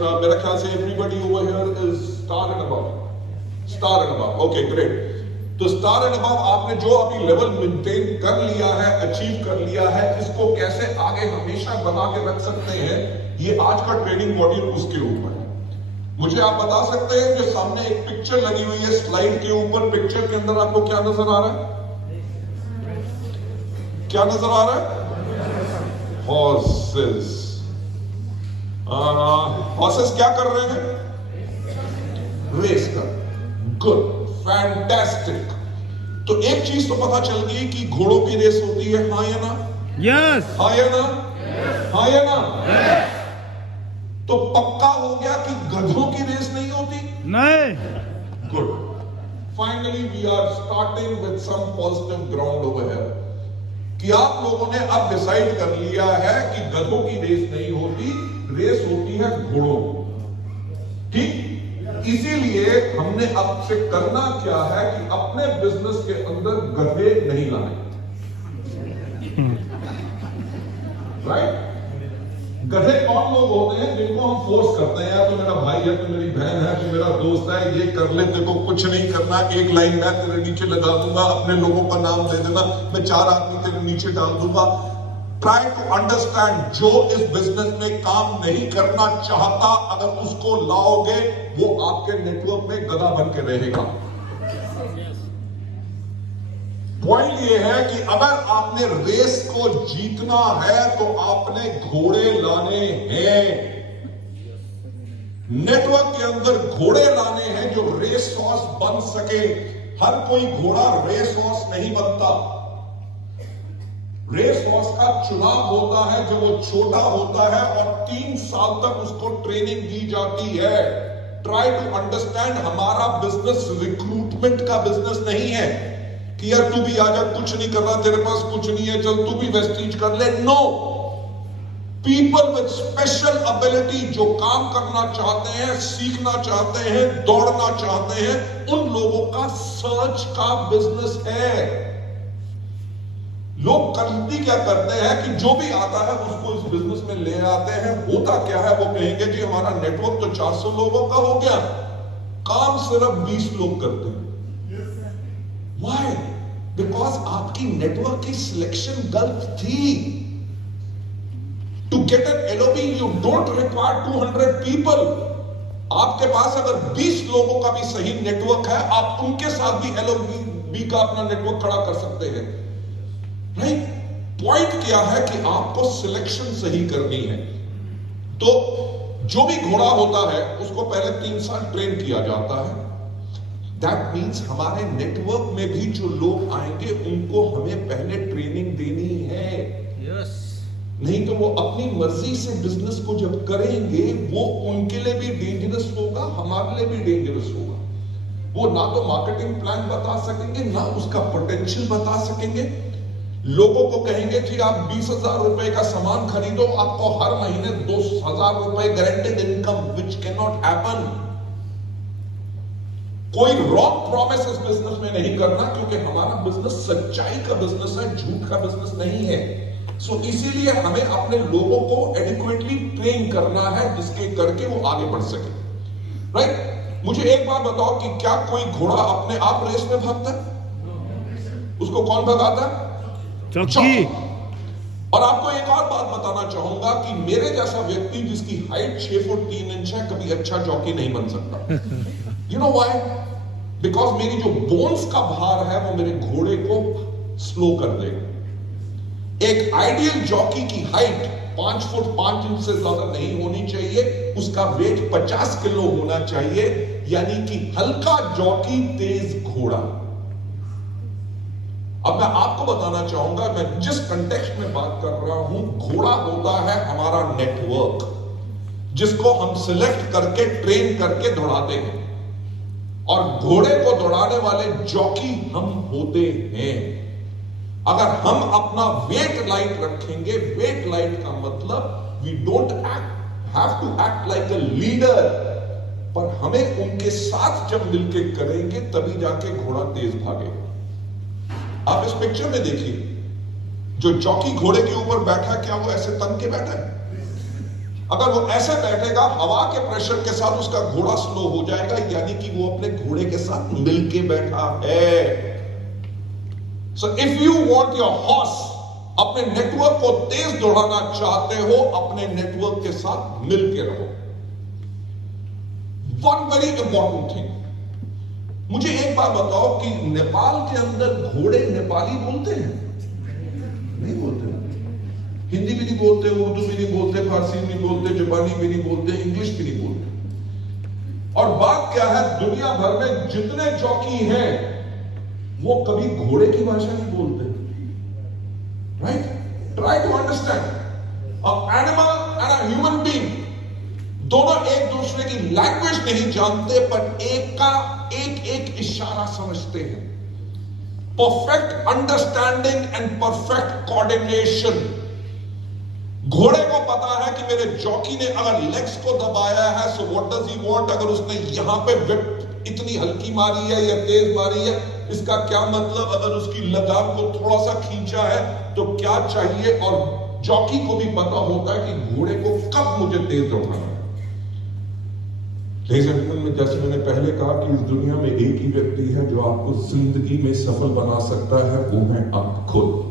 मेरा ख्याल से everybody over here is star and above. Star and above. Okay, great. तो स्टार एंड अबव आपने जो अभी लेवल मेंटेन कर लिया है, अचीव कर लिया है, इसको कैसे आगे हमेशा बना के रख सकते हैं, ये आज का ट्रेनिंग मॉड्यूल उसके ऊपर है। मुझे आप बता सकते हैं जो सामने एक पिक्चर लगी हुई है स्लाइड के ऊपर, पिक्चर के अंदर आपको क्या नजर आ रहा है? क्या नजर आ रहा है? हॉर्सेस। हॉर्सेस क्या कर रहे हैं? रेस कर। Good, fantastic. तो एक चीज तो पता चल गई कि घोड़ों की रेस होती है, हाँ या ना? यस। हाँ या ना? हाँ या ना? तो पक्का हो गया कि गधों की रेस नहीं होती? नहीं। Good. Finally we are starting with some positive ground over here कि आप लोगों ने अब डिसाइड कर लिया है कि गधों की रेस नहीं होती, रेस होती है घोड़ों। ठीक? इसीलिए हमने अब से करना क्या है कि अपने बिजनेस के अंदर गधे नहीं लाने। राइट? गधे कौन लोग होते हैं जिनको हम फोर्स करते हैं, या तो मेरा भाई है, तो मेरी बहन है, तो मेरा दोस्त है, ये कर ले, तेरे को कुछ नहीं करना, एक लाइन मैं तेरे नीचे लगा दूंगा, अपने लोगों का नाम दे देना, मैं 4 आदमी तेरे नीचे डाल दूंगा। ट्राई टू अंडरस्टैंड, जो इस बिजनेस में काम नहीं करना चाहता, अगर उसको लाओगे वो आपके नेटवर्क में गधा बन के रहेगा। पॉइंट ये है कि अगर आपने रेस को जीतना है तो आपने घोड़े लाने हैं, नेटवर्क के अंदर घोड़े लाने हैं जो रेस हॉर्स बन सके। हर कोई घोड़ा रेस हॉर्स नहीं बनता। रेस हॉर्स का चुनाव होता है जो वो छोटा होता है और 3 साल तक उसको ट्रेनिंग दी जाती है। ट्राई टू अंडरस्टैंड, हमारा बिजनेस रिक्रूटमेंट का बिजनेस नहीं है कि यार तू भी आजा, कुछ नहीं कर रहा, तेरे पास कुछ नहीं है, चल तू भी वेस्टीज कर ले। No, people with special ability जो काम करना चाहते हैं, सीखना चाहते हैं, दौड़ना चाहते हैं, उन लोगों का सर्च का बिजनेस है। लोग गलती क्या करते हैं कि जो भी आता है उसको इस बिजनेस में ले आते हैं। होता क्या है, वो कहेंगे जी हमारा नेटवर्क तो 400 लोगों का हो गया, काम सिर्फ 20 लोग करते हैं। Why? Because आपकी नेटवर्क की सिलेक्शन गलत थी। To get an LOB you don't require 200 people. आपके पास अगर 20 लोगों का भी सही नेटवर्क है, आप उनके साथ भी LOB का अपना नेटवर्क खड़ा कर सकते हैं। राइट? पॉइंट क्या है कि आपको सिलेक्शन सही करनी है। तो जो भी घोड़ा होता है उसको पहले 3 साल ट्रेन किया जाता है। दैट मीन्स हमारे नेटवर्क में भी जो लोग आएंगे उनको हमें पहले ट्रेनिंग देनी है। यस। नहीं तो वो अपनी मर्जी से बिजनेस को जब करेंगे वो उनके लिए भी डेंजरस होगा, हमारे लिए भी डेंजरस होगा। वो ना तो मार्केटिंग प्लान बता सकेंगे, ना उसका पोटेंशियल बता सकेंगे। लोगों को कहेंगे कि आप 20,000 रुपए का सामान खरीदो, आपको हर महीने 2,000 रुपए guaranteed income, which can not happen. कोई रॉन्ग प्रॉमिस इस बिजनेस में नहीं करना, क्योंकि हमारा बिजनेस सच्चाई का बिजनेस है, झूठ का बिजनेस नहीं है। सो इसीलिए हमें अपने लोगों को एडिक्वेटली ट्रेन करना है जिसके करके वो आगे बढ़ सके। राइट? मुझे एक बात बताओ कि क्या कोई घोड़ा अपने आप रेस में भागता है? उसको कौन भगाता है? चौकी। और आपको एक और बात बताना चाहूंगा कि मेरे जैसा व्यक्ति जिसकी हाइट 6 फुट 3 इंच है कभी अच्छा जॉकी नहीं बन सकता। You know why? बिकॉज मेरी जो बोन्स का भार है वो मेरे घोड़े को स्लो कर देगा। एक आइडियल जॉकी की हाइट 5 फुट 5 इंच से ज्यादा नहीं होनी चाहिए, उसका वेट 50 किलो होना चाहिए, यानी कि हल्का जॉकी तेज घोड़ा। अब मैं आपको बताना चाहूंगा, मैं जिस कंटेक्स्ट में बात कर रहा हूं, घोड़ा होता है हमारा नेटवर्क जिसको हम सिलेक्ट करके ट्रेन करके दौड़ाते हैं, और घोड़े को दौड़ाने वाले जॉकी हम होते हैं। अगर हम अपना वेट लाइट रखेंगे, वेट लाइट का मतलब we don't have to act like a leader, पर हमें उनके साथ जब मिलके करेंगे तभी जाके घोड़ा तेज भागेगा। आप इस पिक्चर में देखिए, जो जॉकी घोड़े के ऊपर बैठा, क्या वो ऐसे तन के बैठा है? अगर वो ऐसे बैठेगा, हवा के प्रेशर के साथ उसका घोड़ा स्लो हो जाएगा, यानी कि वो अपने घोड़े के साथ मिलके बैठा है। So if you want your horse, अपने नेटवर्क को तेज दौड़ाना चाहते हो, अपने नेटवर्क के साथ मिलके रहो। वन वेरी इंपॉर्टेंट थिंग, मुझे एक बात बताओ कि नेपाल के अंदर घोड़े नेपाली बोलते हैं? नहीं बोलते। हिंदी भी नहीं बोलते, उर्दू भी नहीं बोलते, फारसी भी नहीं बोलते, जापानी भी नहीं बोलते, इंग्लिश भी नहीं बोलते। और बात क्या है, दुनिया भर में जितने जॉकी हैं वो कभी घोड़े की भाषा नहीं बोलते। Right? Try to understand a animal and a human being, दोनों एक दूसरे की लैंग्वेज नहीं जानते, पर एक का एक इशारा समझते हैं। Perfect understanding and perfect coordination. घोड़े को पता है कि मेरे जॉकी ने अगर लेग्स को दबाया है, so what does he want. अगर उसने यहां पे विप इतनी हल्की मारी है या तेज मारी है, इसका क्या मतलब? अगर उसकी लगाम को थोड़ा सा खींचा है तो क्या चाहिए? और जॉकी को भी पता होता है कि घोड़े को कब मुझे तेज दौड़ाना है। लेडीज एंड जेंटलमैन, जैसे मैंने पहले कहा कि इस दुनिया में एक ही व्यक्ति है जो आपको जिंदगी में सफल बना सकता है, वो है आप खुद।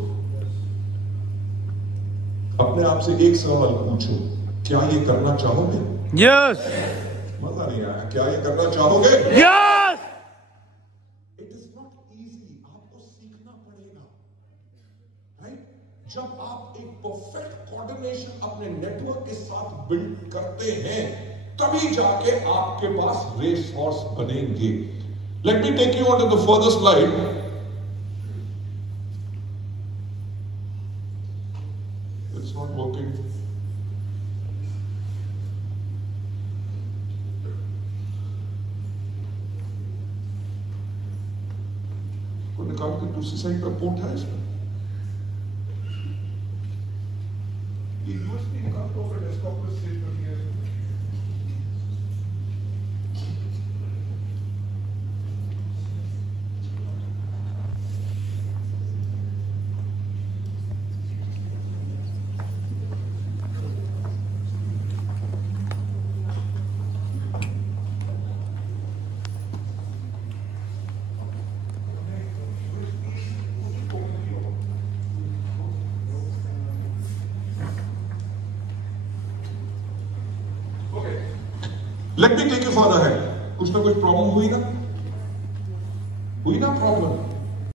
अपने आप से एक सवाल पूछो, क्या ये करना चाहोगे? यस। मजा नहीं आया। क्या ये करना चाहोगे? Yes. It is not easy, आपको सीखना पड़ेगा। राइट? जब आप एक परफेक्ट कोऑर्डिनेशन अपने नेटवर्क के साथ बिल्ड करते हैं, तभी जाके आपके पास रेस हॉर्स बनेंगे। Let me take you on to the further slide. It's not working. को निकाल के दूसरी साइड पर पोर्ट है इसमें। ये यूएसबी निकाल के ऊपर डेस्कटॉप पे सेव कर दिया है। Let me take you for the head. कुछ ना कुछ प्रॉब्लम हुई ना प्रॉब्लम?